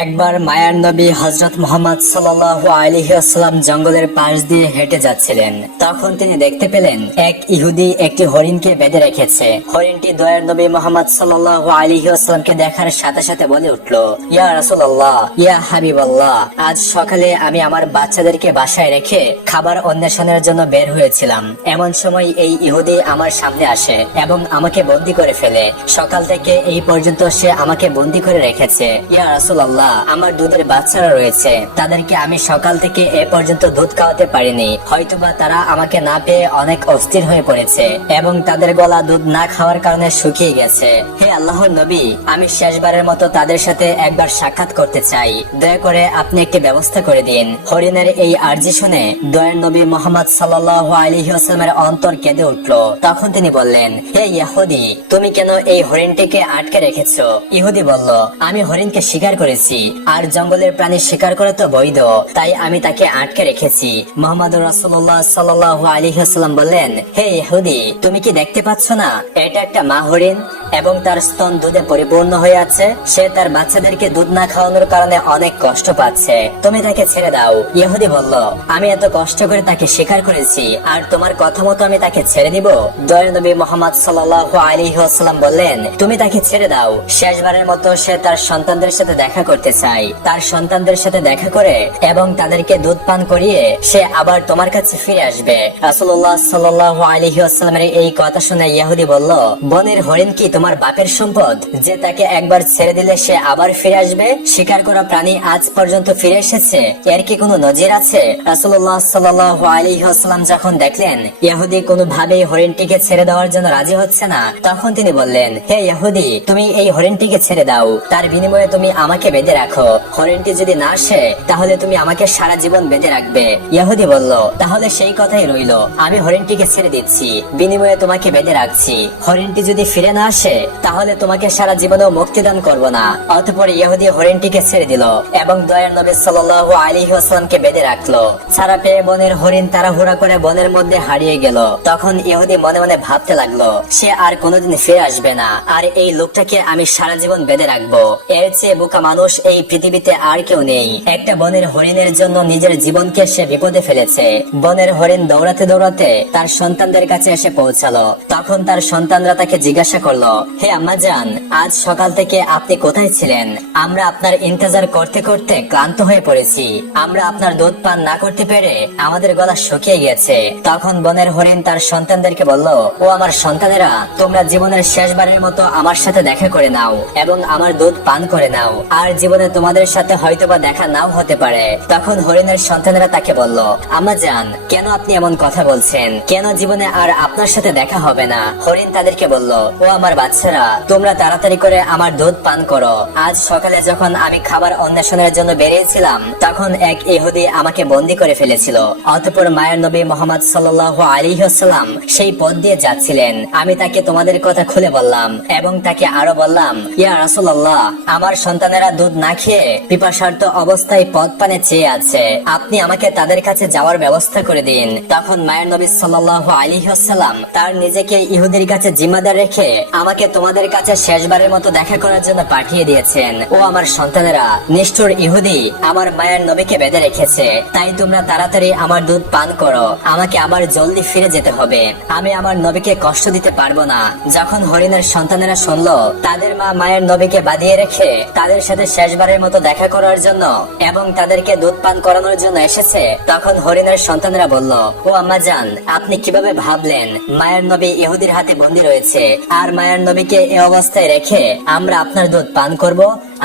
একবার মায়ার নবী হযরত মুহাম্মদ সাল্লাল্লাহু আলাইহি ওয়াসাল্লাম জঙ্গলের পাশ দিয়ে হেঁটে যাচ্ছিলেন। তখন তিনি দেখতে পেলেন এক ইহুদি একটি হরিণকে বেঁধে রেখেছে। হরিণটি দয়ার নবী মুহাম্মদ সাল্লাল্লাহু আলাইহি ওয়াসাল্লামকে দেখার সাথে সাথে বলে উঠল, ইয়া রাসূলুল্লাহ, ইয়া হাবিবাল্লাহ, আজ সকালে আমি আমার বাচ্চাদেরকে বাসায় রেখে খাবার অন্বেষণের জন্য বের হয়েছিলাম। এমন সময় এই ইহুদি আমার সামনে আসে এবং আমাকে বন্দী করে ফেলে। সকাল থেকে এই পর্যন্ত সে আমাকে বন্দী করে রেখেছে। ইয়া রাসূলুল্লাহ, আমার দুধের বাচ্চারা রয়েছে, তাদেরকে আমি সকাল থেকে এ পর্যন্ত দুধ খাওয়াতে পারিনি। হয়তোবা তারা আমাকে না পেয়ে অনেক অস্থির হয়ে পড়েছে এবং তাদের গলা দুধ না খাওয়ার কারণে শুকিয়ে গেছে। হে আল্লাহর নবী, আমি শেষবারের মতো তাদের সাথে একবার সাক্ষাৎ করতে চাই, দয়া করে আপনি একটি ব্যবস্থা করে দিন। হরিণের এই আরজি শুনে দয়ার নবী মুহাম্মদ সাল্লাল্লাহু আলাইহি ওয়াসাল্লামের অন্তর কেঁদে উঠল। তখন তিনি বললেন, হে ইহুদি, তুমি কেন এই হরিণটিকে আটকে রেখেছো? ইহুদি বলল, আমি হরিণকে শিকার করেছি, আর জঙ্গলের প্রাণী শিকার করে তো বৈধ, তাই আমি তাকে আটকে রেখেছি। মুহাম্মদুর রাসূলুল্লাহ সাল্লাল্লাহু আলাইহি ওয়াসাল্লাম বললেন, হে ইহুদি, তুমি কি দেখতে পাচ্ছ না এটা একটা মা হরিণ এবং তার স্তন দুধে পরিপূর্ণ হয়ে আছে। সে তার বাচ্চাদেরকে দুধ না খাওয়ানোর কারণে অনেক কষ্ট পাচ্ছে, তুমি তাকে ছেড়ে দাও। ইহুদি বলল, আমি এত কষ্ট করে তাকে শিকার করেছি, আর তোমার কথা মতো আমি তাকে ছেড়ে দিব? দয়ার নবী মুহাম্মদ সাল্লাল্লাহু আলাইহি ওয়াসাল্লাম বললেন, তুমি তাকে ছেড়ে দাও। শেষবারের মতো সে তার সন্তানদের সাথে দেখা করতে চাই। তার সন্তানদের সাথে দেখা করে এবং তাদেরকে দুধ পান করিয়ে সে আবার তোমার কাছে ফিরে আসবে। রাসূলুল্লাহ সাল্লাল্লাহু আলাইহি ওয়াসাল্লামের এই কথা শুনে ইহুদি বলল, বনের হরিণ কি তোমার বাপের সম্পদ যে তাকে একবার ছেড়ে দিলে সে আবার ফিরে আসবে? শিকার করা প্রাণী আজ পর্যন্ত ফিরে এসেছে, এর কি কোনো নজির আছে? রাসূলুল্লাহ সাল্লাল্লাহু আলাইহি ওয়াসাল্লাম যখন দেখলেন ইহুদি কোনোভাবেই হরিণটিকে ছেড়ে দেওয়ার জন্য রাজি হচ্ছে না, তখন তিনি বললেন, হে ইহুদি, তুমি এই হরিণটিকে ছেড়ে দাও, তার বিনিময়ে তুমি আমাকে বেঁধে রাখো। হরিণটি যদি না আসে তাহলে তুমি আমাকে সারা জীবন বেঁধে রাখবে। ইহুদি বলল, তাহলে সেই কথাই রইল, আমি হরিণটিকে ছেড়ে দিচ্ছি, বিনিময়ে তোমাকে বেঁধে রাখছি। হরিণটি যদি ফিরে না আসে তাহলে তোমাকে সারা জীবনেও মুক্তিদান করব না। অতঃপর ইহুদি হরিণটিকে ছেড়ে দিল এবং দয়ার নবী সাল্লাল্লাহু আলাইহি ওয়াসাল্লামকে বেঁধে রাখলো। ছাড়া পেয়ে বনের হরিণ তাড়াহুড়া করে বনের মধ্যে হারিয়ে গেল। তখন ইহুদি মনে মনে ভাবতে লাগলো, সে আর কোনোদিন ফিরে আসবে না, আর এই লোকটাকে আমি সারা জীবন বেঁধে রাখবো। এর চেয়ে বোকা মানুষ এই পৃথিবীতে আর কেউ নেই। একটা বনের হরিণের জন্য নিজের জীবনকে সে বিপদে ফেলেছে। বনের হরিণ দৌড়াতে দৌড়াতে তার সন্তানদের কাছে এসে পৌঁছালো। তখন তার সন্তানরা তাকে জিজ্ঞাসা করলো, হে আম্মাজান, আজ সকাল থেকে আপনি কোথায় ছিলেন? আমরা আপনার ইন্তজার করতে করতে ক্লান্ত হয়ে পড়েছি। আমরা আপনার দুধ পান না করতে পেরে আমাদের গলা শুকিয়ে গেছে। তখন বনের হরিণ তার সন্তানদেরকে বলল, ও আমার সন্তানেরা, তোমরা জীবনের শেষবারের মতো আমার সাথে দেখা করে নাও এবং আমার দুধ পান করে নাও, আর জীবনে তোমাদের সাথে হয়তোবা দেখা নাও হতে পারে। তখন হরিণের সন্তানেরা তাকে বলল, আম্মাজান, কেন আপনি এমন কথা বলছেন? কেন জীবনে আর আপনার সাথে দেখা হবে না? হরিণ তাদেরকে বলল, ও আমার বাচ্চারা, তোমরা তাড়াতাড়ি করে আমার দুধ পান করো। আজ সকালে যখন আমি খাবার অন্বেষণের জন্য বেরিয়েছিলাম তখন এক ইহুদি আমাকে বন্দী করে ফেলেছিল। অতঃপর মায়ের নবী মুহাম্মদ সাল্লাল্লাহু আলাইহি ওয়াসাল্লাম সেই পথ দিয়ে যাচ্ছিলেন। আমি তাকে তোমাদের কথা খুলে বললাম এবং তাকে আরো বললাম, ইয়া রাসূলুল্লাহ, আমার সন্তানেরা দুধ না খেয়ে পিপাসার্ত অবস্থায় পথ পানে চেয়ে আছে, আপনি আমাকে তাদের কাছে যাওয়ার ব্যবস্থা করে দিন। তখন মায়ের নবী সাল্লাল্লাহু আলাইহি ওয়াসাল্লাম তার নিজেকে ইহুদির কাছে জিম্মাদার রেখে আমাকে তোমাদের কাছে শেষবারের মতো দেখা করার জন্য পাঠিয়ে দিয়েছেন। ও আমার সন্তানেরা, নিষ্ঠুর ইহুদি আমার মায়ের নবীকে বেঁধে রেখেছে, তাই তোমরা তাড়াতাড়ি আমার দুধ পান করো, আমাকে আবার জলদি ফিরে যেতে হবে। আমি আমার নবীকে কষ্ট দিতে পারবো না। যখন হরিণের সন্তানেরা শুনলো তাদের মা মায়ের নবীকে বাঁধিয়ে রেখে তাদের সাথে শেষবারের মতো দেখা করার জন্য এবং তাদেরকে দুধ পান করানোর জন্য এসেছে, তখন হরিণের সন্তানেরা বলল, ও আম্মাজান, আপনি কিভাবে ভাবলেন মায়ের নবী ইহুদির হাতে বন্দী রয়েছে আর মায়ের নবীকে এ অবস্থায় রেখে আমরা আপনার দুধ পান করব?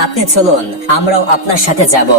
আপনি চলুন, আমরাও আপনার সাথে যাব।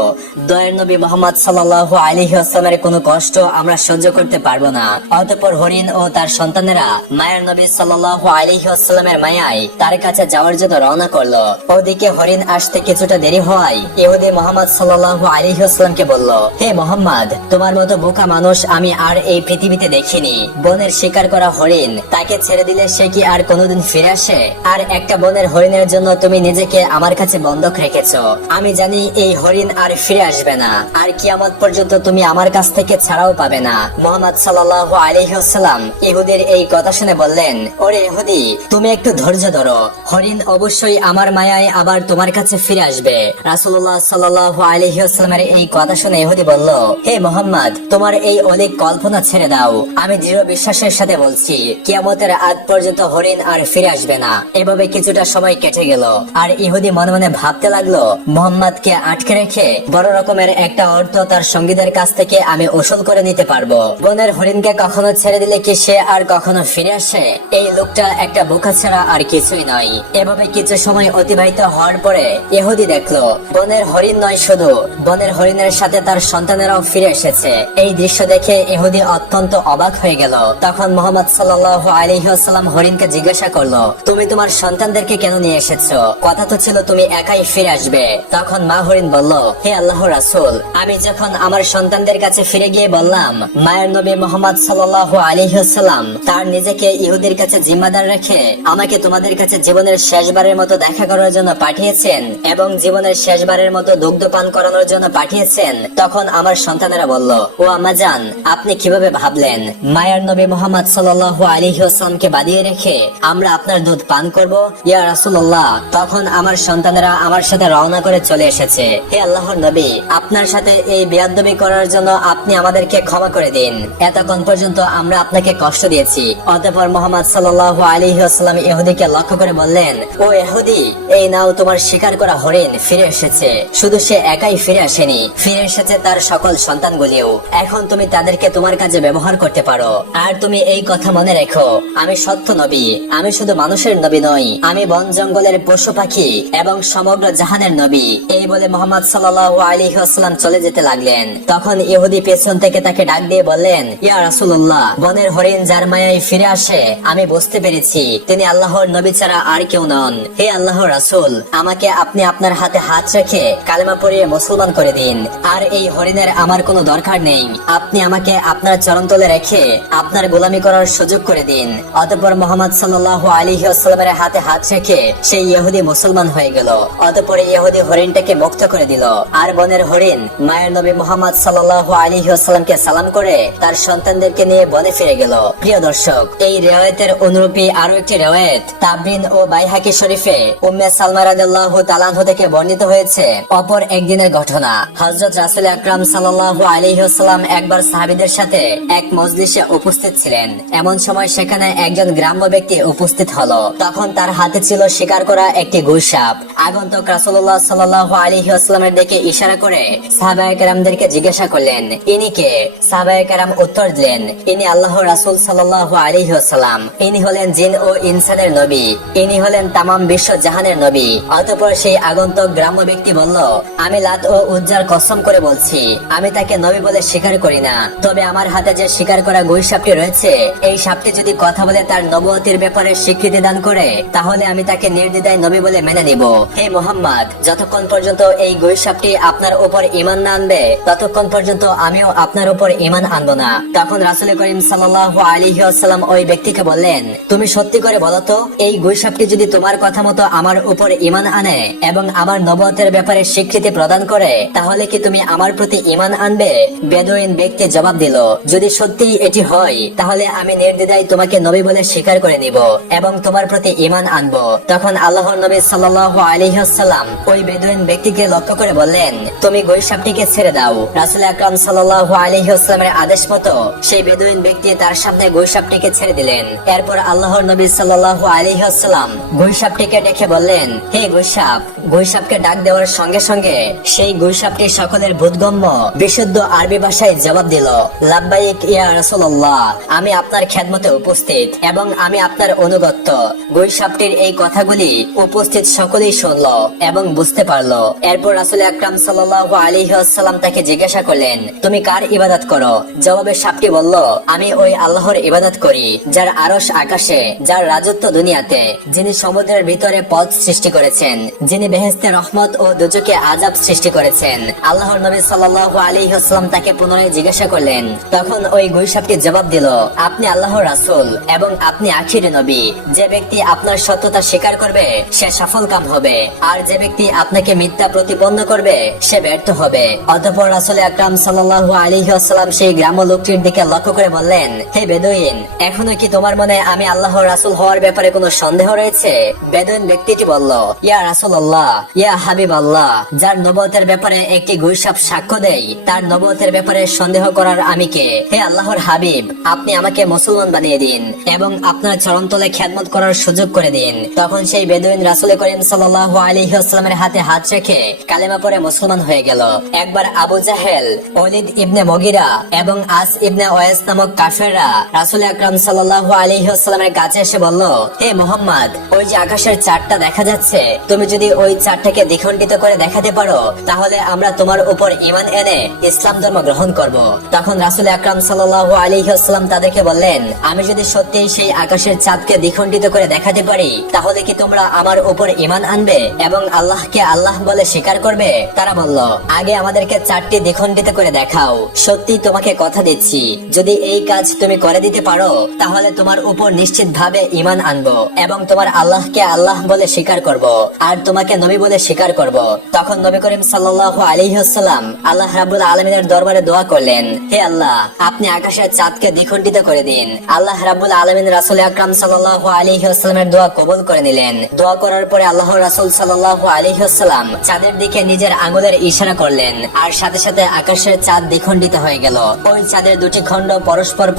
দয়ার নবী মুহাম্মদ সাল্লাল্লাহু আলাইহি ওয়াসাল্লামের কোনো কষ্ট আমরা সহ্য করতে পারবো না। অতঃপর হরিণ ও তার সন্তানেরা মায়ের নবী সাল্লাল্লাহু আলাইহি ওয়াসাল্লামের মায়ায় তার কাছে যাওয়ার জন্য রওনা করলো। ওদিকে হরিণ আসতে কিছুটা দেরি হওয়ায় ইহুদি মুহাম্মদ সাল্লাল্লাহু আলাইহি ওয়াসাল্লামকে বলল, হে মুহাম্মদ, তোমার মতো বোকা মানুষ আমি আর এই পৃথিবীতে দেখিনি। বনের শিকার করা হরিণ, তাকে ছেড়ে দিলে সে কি আর কোনোদিন ফিরে আসে? আর একটা বনের হরিণের জন্য তুমি নিজেকে আমার কাছে বন্ধ বন্ধক রেখেছো। আমি জানি এই হরিণ আর ফিরে আসবে না, আর কিয়ামত পর্যন্ত তুমি আমার কাছ থেকে ছাড়াও পাবে না। মুহাম্মদ সাল্লাল্লাহু আলাইহি ওয়াসাল্লাম ইহুদির এই কথা শুনে বললেন, ওরে ইহুদি, তুমি একটু ধৈর্য ধরো, হরিণ অবশ্যই আমার মায়ায় আবার তোমার কাছে ফিরে আসবে। রাসূলুল্লাহ সাল্লাল্লাহু আলাইহি ওয়াসাল্লামের এই কথা শুনে ইহুদি বলল, হে মুহাম্মদ, তোমার এই অলিক কল্পনা ছেড়ে দাও। আমি দৃঢ় বিশ্বাসের সাথে বলছি, কিয়ামতের আগ পর্যন্ত হরিণ আর ফিরে আসবে না। এভাবে কিছুটা সময় কেটে গেল, আর ইহুদি মনে মনে ভাবতে লাগলো, মুহাম্মদকে আটকে রেখে বড় রকমের একটা অর্থ তার সঙ্গীদের কাছ থেকে আমি উসুল করে নিতে পারবো। বনের হরিণকে কখনো ছেড়ে দিলে কি সে আর কখনো ফিরে আসে? এই লোকটা একটা বোকা ছাড়া আর কিছুই নয়। এভাবে কিছু সময় অতিবাহিত হওয়ার পরে ইহুদি দেখলো বনের হরিণ নয়, শুধু বনের হরিণের সাথে তার সন্তানেরাও ফিরে এসেছে। এই দৃশ্য দেখে ইহুদি অত্যন্ত অবাক হয়ে গেল। তখন মুহাম্মদ সাল্লাল্লাহু আলাইহি ওয়াসাল্লাম হরিণকে জিজ্ঞাসা করলো, তুমি তোমার সন্তানদেরকে কেন নিয়ে এসেছো? কথা তো ছিল তুমি একাই ফিরে আসবে। তখন মা হরিণ বলল, হে আল্লাহর রাসূল, আমি যখন আমার সন্তানদের কাছে ফিরে গিয়ে বললাম মায়ের নবী মুহাম্মদ সাল্লাল্লাহু আলাইহি ওয়াসাল্লাম তার নিজেকে ইহুদির কাছে জিম্মাদার রেখে আমাকে তোমাদের কাছে জীবনের শেষবারের মতো দেখা করার জন্য পাঠিয়েছেন এবং জীবনের শেষবারের মতো দুগ্ধ পান করানোর জন্য পাঠিয়েছেন, তখন আমার সন্তানেরা বলল, ও আম্মাজান, আপনি কিভাবে ভাবলেন মায়ের নবী মুহাম্মদ সাল্লাল্লাহু আলাইহি ওয়াসাল্লামকে বাদিয়ে রেখে আমরা আপনার দুধ পান করব? ইয়া রাসূলুল্লাহ, তখন আমার সন্তানেরা আমার সাথে রওনা করে চলে এসেছে। হে আল্লাহর নবী, আপনার সাথে এই বেয়াদবি করার জন্য আপনি আমাদেরকে ক্ষমা করে দিন। এতক্ষণ পর্যন্ত আমরা আপনাকে কষ্ট দিয়েছি। অতঃপর মুহাম্মদ সাল্লাল্লাহু আলাইহি ওয়াসাল্লাম ইহুদিকে লক্ষ্য করে বললেন, ও ইহুদি, এই নাও তোমার শিকার করা হরিণ ফিরে এসেছে। শুধু সে একাই ফিরে আসেনি, ফিরে এসেছে তার সকল সন্তানগুলিও। এখন তুমি তাদেরকে তোমার কাজে ব্যবহার করতে পারো। আর তুমি এই কথা মনে রেখো, আমি সত্য নবী, আমি শুধু মানুষের নবী নই, আমি বন জঙ্গলের পশু পাখি এবং সমগ্র জাহানের নবী। এই বলে মুহাম্মদ সাল্লাল্লাহু আলাইহি ওয়াসাল্লাম চলে যেতে লাগলেন। তখন ইহুদি পেছন থেকে তাকে ডাক দিয়ে বললেন, ইয়া রাসূলুল্লাহ, বনের হরিণ যার মায়ায় ফিরে আসে আমি বুঝতে পেরেছি তিনি আল্লাহর নবী ছাড়া আর কেউ নন। হে আল্লাহর রাসূল, আমাকে আপনি আপনার হাতে হাত রেখে কালেমা পড়িয়ে মুসলমান করে দিন। আর এই হরিণের আমার কোনো দরকার নেই, আপনি আমাকে আপনার চরণতলে রেখে আপনার গোলামি করার সুযোগ করে দিন। অতঃপর মুহাম্মদ সাল্লাল্লাহু আলাইহি ওয়াসাল্লামের হাতে হাত রেখে সেই ইহুদি মুসলমান হয়ে গেল। অতঃপর ইহুদি হরিণটাকে মুক্ত করে দিল, আর বনের হরিণ মায়ের নবী মুহাম্মদ সাল্লাল্লাহু আলাইহি ওয়াসাল্লামকে সালাম করে তার সন্তানদেরকে নিয়ে বনে ফিরে গেল। প্রিয় দর্শক, এই রিওয়ায়াতের অনুরূপী আরো একটি রিওয়ায়াত তাবরিন ও বাইহাকি শরীফে উম্মে সালমা রাদিয়াল্লাহু তাআলা আনহা থেকে বর্ণিত হয়েছে। অপর একদিনের ঘটনা, হযরত রাসূল আকরাম সাল্লাল্লাহু আলাইহি ওয়াসাল্লাম একবার সাহাবীদের সাথে এক মজলিসে উপস্থিত ছিলেন। এমন সময় সেখানে একজন গ্রাম্য ব্যক্তি উপস্থিত হলো। তখন তার হাতে ছিল শিকার করা একটি গুইসাপ। আগন্তুক রাসূলুল্লাহ সাল্লাল্লাহু আলাইহি ওয়াসাল্লামের দিকে ইশারা করে সাহাবায়ে কেরামদেরকে জিজ্ঞাসা করলেন, ইনি কে? সাহাবায়ে কেরাম উত্তর দিলেন, ইনি আল্লাহর রাসূল সাল্লাল্লাহু আলাইহি ওয়াসাল্লাম। ইনি হলেন জিন ও ইনসানের নবী, ইনি হলেন তামাম বিশ্ব জাহানের নবী। অতঃপর সেই আগন্তুক গ্রাম্য ব্যক্তি বলল, আমি লাত ও উজ্জার কসম করে বলছি, আমি তাকে নবী বলে স্বীকার করি না। তবে আমার হাতে যে শিকার করা গুইসাপটি রয়েছে, এই সাপটি যদি কথা বলে তার নবুয়তের ব্যাপারে স্বীকৃতি দান করে, তাহলে আমি তাকে নির্দ্বিধায় নবী বলে মেনে নিব। হে মুহাম্মদ, যতক্ষণ পর্যন্ত এই গুইসাপটি আপনার উপর ঈমান না আনবে, ততক্ষণ পর্যন্ত আমিও আপনার উপর ঈমান আনবো না। তখন রাসূল করিম সাল্লাল্লাহু আলাইহি ওয়াসাল্লাম ওই ব্যক্তিকে বললেন, তুমি সত্যি করে বলো তো, এই গুইসাপটি যদি তোমার কথা মতো আমার উপর ঈমান আনে এবং আমার নবুয়তের ব্যাপারে স্বীকৃতি প্রদান করে, তাহলে কি তুমি আমার প্রতি ঈমান আনবে? বেদুইন ব্যক্তি জবাব দিল, যদি সত্যি এটি হয়, তাহলে আমি নির্দ্বিধায় তোমাকে নবী বলে স্বীকার করে নিব এবং তোমার প্রতি ঈমান আনবো। তখন আল্লাহর নবী সাল্লাল্লাহু আলাইহি ওয়াসাল্লাম ওই বেদুইন ব্যক্তিকে লক্ষ্য করে বললেন, তুমি গুইসাপটিকে ছেড়ে দাও। রাসূল আকরাম সাল্লাল্লাহু আলাইহি ওয়াসাল্লামের আদেশ মতো সেই বেদুইন ব্যক্তি তার সামনে গুইসাপটিকে ছেড়ে দিলেন। এরপর আল্লাহর নবী সাল্লাল্লাহু আলাইহি ওয়াসাল্লাম গুইসাপটিকে ডেকে বললেন, হে গুইসাপ। গুইসাপকে ডাক দেওয়ার সঙ্গে সঙ্গে সেই গুইসাপটি সকলের বোধগম্য বিশুদ্ধ আরবি ভাষায় জবাব দিল, লাব্বাইক ইয়া রাসূলুল্লাহ, আমি আপনার খেদমতে উপস্থিত এবং আমি আপনার অনুগত। গুইসাপটির এই কথাগুলি উপস্থিত সকলেই শুনল এবং বুঝতে পারল। এরপর রাসূল আকরাম সাল্লাল্লাহু আলাইহি ওয়াসাল্লাম তাকে জিজ্ঞাসা করলেন, তুমি কার ইবাদত করো? জবাবে সাপটি বলল, আমি ওই আল্লাহর ইবাদত করি যার আরশ আকাশে, যার রাজত্ব দুনিয়াতে, যিনি সমুদ্রের ভিতরে পথ সৃষ্টি করেছেন, যিনি বেহেশতে রহমত ও দোজখে আযাব সৃষ্টি করেছেন। আল্লাহর নবী সাল্লাল্লাহু আলাইহি ওয়াসাল্লাম তাকে পুনরায় জিজ্ঞাসা করলেন। তখন ওই গুইসাপটি জবাব দিল, আপনি আল্লাহর রাসূল এবং আপনি আখির নবী। যে ব্যক্তি আপনার সত্যতা স্বীকার করবে সে সফলকাম হবে, আর যে ব্যক্তি আপনাকে মিথ্যা প্রতিপন্ন করবে সে ব্যর্থ হবে। অতঃপর রাসূল আকরাম সাল্লাল্লাহু আলাইহি ওয়াসাল্লাম সেই গ্রাম্য লোকটির দিকে লক্ষ্য করে বললেন, হে বেদুইন, এখনো কি তোমার মনে আমি আল্লাহর রাসূল হওয়ার ব্যাপারে কোনো সন্দেহ রয়েছে? বেদুইন ব্যক্তিটি বলল, ইয়া রাসূলুল্লাহ, ইয়া হাবিবাল্লাহ, যার নবুয়তের ব্যাপারে একটি গুইসাপ সাক্ষ্য দেই, তার নবুয়তের ব্যাপারে সন্দেহ করার আমি কে? হে আল্লাহর হাবিব, আপনি আমাকে মুসলমান বানিয়ে দিন এবং আপনার চরণতলে খেদমত করার সুযোগ করে দিন। তখন সেই বেদুইন রাসূল করিম সাল্লাল্লাহু আলাইহি ওয়াসাল্লামের হাতে হাত রেখে কালেমা পড়ে মুসলমান হয়ে গেল। একবার আবু জাহেল, ওলীদ ইবনে মুগীরা এবং আস ইবনে ওয়াইস নামক কাফেররা রাসূল আকরাম সাল্লাল্লাহু আলাইহি ওয়াসাল্লামের কাছে এসে বলল, হে মুহাম্মদ, ওই যে আকাশের চাঁদটা দেখা যাচ্ছে, তুমি যদি ওই চাঁদটাকে দ্বিখণ্ডিত করে দেখাতে পারো তাহলে আমরা তোমার উপর ঈমান এনে ইসলাম ধর্ম গ্রহণ করব। তখন রাসূল আকরাম সাল্লাল্লাহু আলাইহি ওয়াসাল্লাম তাদেরকে বললেন, আমি যদি সত্যিই সেই আকাশের চাঁদকে দ্বিখণ্ডিত করে দেখাতে পারি তাহলে কি তোমরা আমার উপর ঈমান আনবে এবং আল্লাহকে আল্লাহ বলে স্বীকার করবে? তারা বলল, আগে আমাদেরকে চাঁদটি দ্বিখণ্ডিত করে দেখাও। সত্যি তোমাকে কথা দিচ্ছি, যদি এই কাজ তুমি করে দিতে পারো তাহলে তোমার উপর নিশ্চিত ভাবে ঈমান আনবো এবং তোমার আল্লাহকে আল্লাহ বলে স্বীকার করব আর তোমাকে নবী বলে স্বীকার করব। তখন নবী করিম সাল্লাল্লাহু আলাইহি ওয়াসাল্লাম আল্লাহ রাব্বুল আলামিনের দরবারে দোয়া করলেন, হে আল্লাহ, আপনি আকাশের চাঁদকে দ্বিখণ্ডিত করে দিন। আল্লাহ রাব্বুল আলামিন রাসূল আকরাম সাল্লাল্লাহু আলাইহি ওয়াসাল্লামের দোয়া কবুল করে নিলেন। দোয়া করার পরে আল্লাহর রাসূল সাল্লাল্লাহু আলাইহি ওয়াসাল্লাম চাঁদের দিকে নিজের আঙ্গুলের ইশারা করলেন আর সাথে সাথে আকাশের চাঁদ দ্বিখণ্ডিত হয়ে গেল। ওই চাঁদের দুটি খণ্ড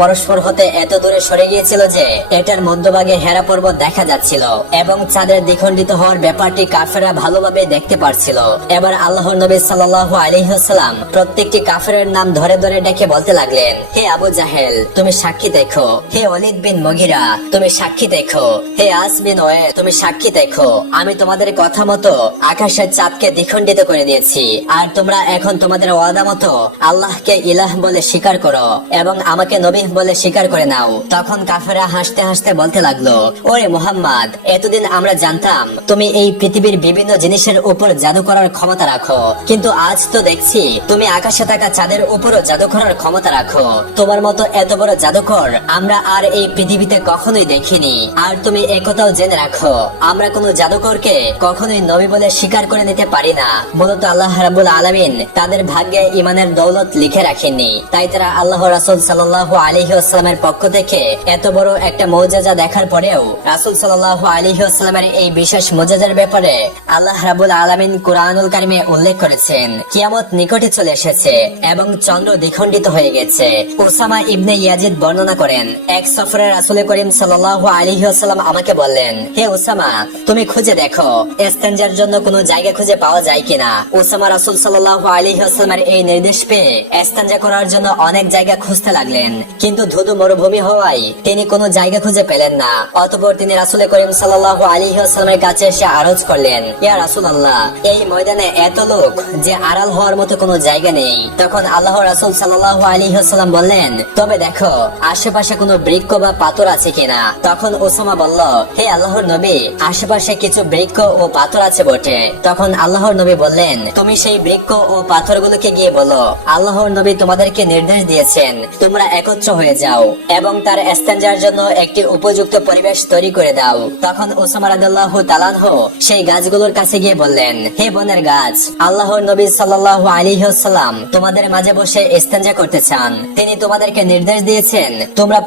পরস্পর হতে এত দূরে সরে গিয়েছিল যে এটার মধ্যভাগে হেরা পর্বত দেখা যাচ্ছিল এবং চাঁদের দ্বিখণ্ডিত হওয়ার ব্যাপারটি কাফেররা ভালোভাবে দেখতে পারছিল। এবার আল্লাহর নবী সাল্লাল্লাহু আলাইহি ওয়াসাল্লাম প্রত্যেকটি কাফেরের নাম ধরে ধরে ডেকে বলতে লাগলেন, হে আবু জাহেল, তুমি সাক্ষী দেখো। হে ওলীদ বিন মুগীরা, তুমি সাক্ষী দেখো। হে আস বিন ওয়াইস, তুমি সাক্ষী দেখো। আমি তোমাদের কথা মতো আকাশের চাঁদকে দ্বিখণ্ডিত করে দিয়েছি আর তোমরা এখন তোমাদের ওয়াদা মতো আল্লাহকে ইলাহ বলে স্বীকার করো এবং আমাকে নবী বলে স্বীকার করে নাও। তখন কাফেররা হাসতে হাসতে বলতে লাগলো, ওরে মুহাম্মদ, এতদিন আমরা জানতাম তুমি এই পৃথিবীর বিভিন্ন জিনিসের উপর জাদু করার ক্ষমতা রাখো, কিন্তু আজ তো দেখছি তুমি আকাশে থাকা চাঁদের উপরও জাদু করার ক্ষমতা রাখো। তোমার মতো এত বড় জাদুকর আমরা আর এই পৃথিবীতে কখনোই দেখিনি। আর তুমি একথাও জেনে রাখো, আমরা কোনো জাদুকরকে কখনোই নবী বলে স্বীকার করে নিতে পারি না। মূলত আল্লাহ রাব্বুল আলামিন তাদের ভাগ্যে ঈমানের দৌলত লিখে রাখেননি, তাই তারা আল্লাহ রাসূল সাল্লাল্লাহু আলাইহি ওয়াসাল্লামের পক্ষ থেকে এত বড় একটা মুজিজা দেখার পরেও রাসূল সাল্লাল্লাহু আলাইহি ওয়াসাল্লামের এই বিশেষ মুজিজার ব্যাপারে আল্লাহ রাব্বুল আলামিন কুরআনুল কারীমে উল্লেখ করেছেন, কিয়ামত নিকটে চলে এসেছে এবং চন্দ্র দ্বিখণ্ডিত হয়ে গেছে। উসামা ইবনে ইয়াজিদ বর্ণনা করেন, এক সফরে রাসূল করিম সাল্লাল্লাহু আলাইহি ওয়াসাল্লাম আমাকে বললেন, হে উসামা, তুমি খুঁজে দেখো ইস্তেনজার জন্য কোনো জায়গা খুঁজে পাওয়া যায় কিনা। উসামা রাসূল সাল্লাল্লাহু আলাইহি ওয়াসাল্লামের এই নির্দেশ পেয়ে ইস্তেনজা করার জন্য অনেক জায়গা খুঁজতে লাগলেন, কিন্তু ধুধু মরুভূমি হওয়ায় তিনি কোনো জায়গা খুঁজে পেলেন না। অতঃপর তিনি রাসূল করিম সাল্লাল্লাহু আলাইহি ওয়াসাল্লামের কাছে এসে আরজ করলেন, ইয়া রাসূলুল্লাহ, এই ময়দানে এত লোক যে আড়াল হওয়ার মতো কোনো জায়গা নেই। তখন আল্লাহ রাসূল সাল্লাল্লাহু আলাইহি ওয়াসাল্লাম বললেন, তবে দেখো আশেপাশে কোনো বৃক্ষ বা পাথর আছে কিনা। তখন উসামা বলল, হে আল্লাহর নবী, আশেপাশে কিছু বৃক্ষ ও পাথর আছে বটে। তখন আল্লাহর নবী বললেন, তুমি সেই বৃক্ষ ও পাথরগুলোকে গিয়ে বলো, আল্লাহর নবী তোমাদেরকে নির্দেশ দিয়েছেন তোমরা একত্র হয়ে যাও এবং তার ইস্তেনজার জন্য একটি উপযুক্ত পরিবেশ তৈরি করে দাও। তখন উসামা রাদিয়াল্লাহু তাআলা আনহু সেই গাছগুলোর কাছে গিয়ে বললেন, হে বনের গাছ, আল্লাহর নবী সাল্লাল্লাহু আলাইহি ওয়াসাল্লাম তোমাদের মাঝে বসে ইস্তেনজা করতে চান। তিনি তোমাদেরকে নির্দেশ দিয়েছেন তোমরা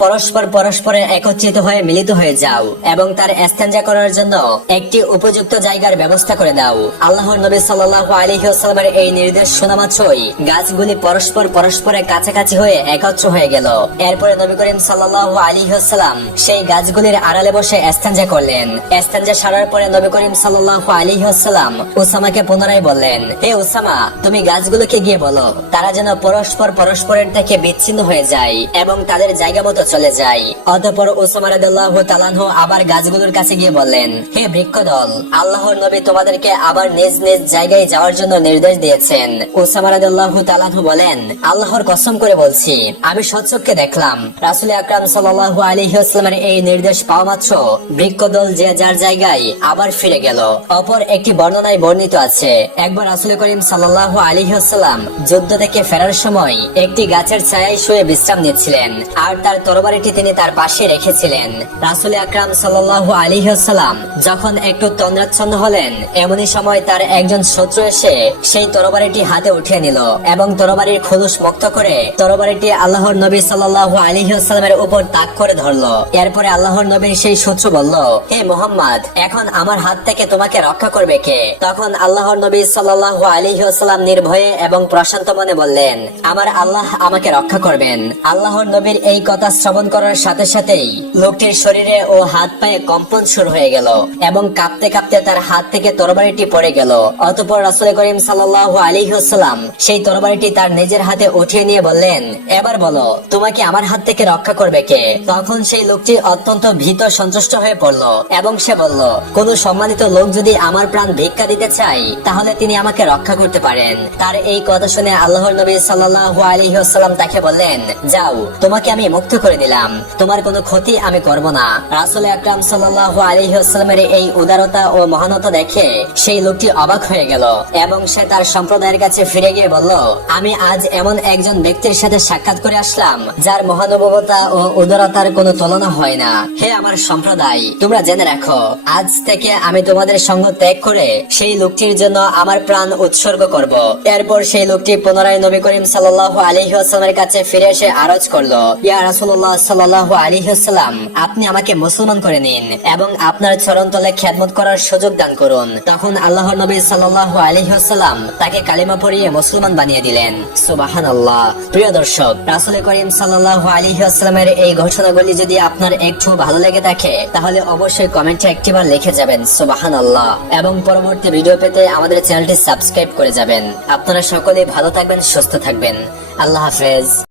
পরস্পরের একত্রিত হয়ে মিলিত হয়ে যাও এবং তার ইস্তেনজা করার জন্য একটি উপযুক্ত জায়গার ব্যবস্থা করে দাও। আল্লাহর নবী সাল্লাল্লাহু আলাইহি ওয়াসাল্লামের এই নির্দেশ শোনা মাত্রই গাছগুলি পরস্পরের কাছাকাছি হয়ে একত্র হয়ে গেল। এরপরে নবী করিম সাল্লাল্লাহু আলাইহি ওয়াসাল্লাম সেই গাছগুলির আড়ালে বসে ইস্তেনজা করলেন। ইস্তেনজা সারার পরে নবী করিম সাল্লাল্লাহু আলাইহি ওয়াসাল্লাম উসামাকে পুনরায় বললেন, হে উসামা, তুমি গাছগুলোকে গিয়ে বলো তারা যেন পরস্পরের থেকে বিচ্ছিন্ন হয়ে যায় এবং তাদের জায়গা মতো চলে যায়। অতঃপর উসামা রাদিয়াল্লাহু তাআলা আনহু আবার গাছগুলোর কাছে গিয়ে বললেন, হে বৃক্ষদল, আল্লাহর নবী তোমাদেরকে আবার নিজ নিজ জায়গায় যাওয়ার জন্য নির্দেশ দিয়েছেন। উসামা রাদিয়াল্লাহু তাআলা আনহু বলেন, আল্লাহর কসম করে বলছি, আমি সচক্ষে দেখলাম রাসূল আকরাম সাল্লাল্লাহু আলাইহি ওয়াসাল্লামের এই নির্দেশ পাওয়া মাত্র বৃক্ষদল যে যার জায়গায় আবার ফিরে গেল। অপর একটি বর্ণনায় বর্ণিত আছে, একবার রাসূল করিম সাল্লাল্লাহু আলাইহি ওয়াসাল্লাম যুদ্ধ থেকে ফেরার সময় একটি গাছের ছায়ায় শুয়ে বিশ্রাম নিচ্ছিলেন আর তার তরবারিটি তিনি তার পাশে রেখেছিলেন। রাসূল আকরাম সাল্লাল্লাহু আলাইহি ওয়াসাল্লাম যখন একটু তন্দ্রাচ্ছন্ন হলেন হলেন। এমনই সময় তার একজন শত্রু এসে সেই তরবারিটি হাতে উঠিয়ে নিল এবং তরবারির খোলস মুক্ত করে তরবারিটি আল্লাহর নবী সাল্লাল্লাহু আলাইহি ওয়াসাল্লামের উপর তাক করে ধরলো। এরপরে আল্লাহর নবীর সেই শত্রু বলল, হে মুহাম্মদ, এখন আমার হাত থেকে তোমাকে রক্ষা করবে কে? তখন আল্লাহর নবী সাল্লাল্লাহু আলাইহি ওয়াসাল্লাম নির্ভয়ে এবং প্রশান্ত মনে বললেন, আমার আল্লাহ আমাকে রক্ষা করবেন। আল্লাহর নবীর এই কথা শ্রবণ করার সাথে সাথেই লোকটির শরীরে ও হাত পায়ে কম্পন শুরু হয়ে গেল এবং কাঁপতে কাঁপতে তার হাত থেকে তরবারিটি পড়ে গেল। অতঃপর রাসূল করিম সাল্লাল্লাহু আলাইহি ওয়াসাল্লাম সেই তরবারিটি তার নিজের হাতে উঠিয়ে নিয়ে বললেন, এবার বলো, তোমাকে আমার হাত থেকে রক্ষা করবে কে? তখন সেই লোকটি অত্যন্ত ভীত সন্ত্রস্ত হয়ে পড়ল এবং সে বলল, কোন সম্মানিত লোক যদি আমার প্রাণ ভিক্ষা দিতে চায় তাহলে তিনি আমাকে রক্ষা করতে পারেন। তার এই কথা শুনে আল্লাহর নবী সাল্লাল্লাহু আলাইহি ওয়াসাল্লাম তাকে বললেন, যাও, তোমাকে আমি মুক্ত করে দিলাম, তোমার কোনো ক্ষতি আমি করব না। রাসূল আকরাম সাল্লাল্লাহু আলাইহি ওয়াসাল্লামের এই উদারতা ও মহানতা দেখে সেই লোকটি অবাক হয়ে গেল এবং সে তার সম্প্রদায়ের কাছে ফিরে গিয়ে বলল, আমি আজ এমন একজন ব্যক্তির সাথে সাক্ষাৎ করে আসলাম যার মহানুভবতা ও উদারতার কোনো তুলনা হয় না। হে আমার সম্প্রদায়, তোমরা জেনে রাখো, আজ থেকে আমি তোমাদের সঙ্গ ত্যাগ করে সেই লোকটির জন্য আমার প্রাণ উৎসর্গ করব। এরপর সেই লোকটি পুনরায় নবী করিম সাল্লাল্লাহু আলাইহি ওয়াসাল্লামের কাছে ফিরে এসে আরজ করলো, ইয়া রাসূলুল্লাহ সাল্লাল্লাহু আলাইহি ওয়াসাল্লাম, আপনি আমাকে মুসলমান করে নিন এবং আপনার চরণতলে খেদমত করার সুযোগ দান করুন। তখন আল্লাহর নবী সাল্লাল্লাহু আলাইহি ওয়াসাল্লাম তাকে কালিমা পড়িয়ে মুসলমান বানিয়ে দিলেন। সুবহানাল্লাহ। প্রিয় দর্শক, রাসূল করিম সাল্লাল্লাহু আলাইহি ওয়াসাল্লামের এই ঘটনাগুলি যদি আপনার একটু ভালো লেগে থাকে তাহলে অবশ্যই কমেন্টে একটিবার লিখে যাবেন সুবহানাল্লাহ এবং পরবর্তী ভিডিও পেতে আমাদের চ্যানেলটি সাবস্ক্রাইব করে যাবেন। আপনারা সকলেই ভালো থাকবেন, সুস্থ থাকবেন। আল্লাহ হাফেজ।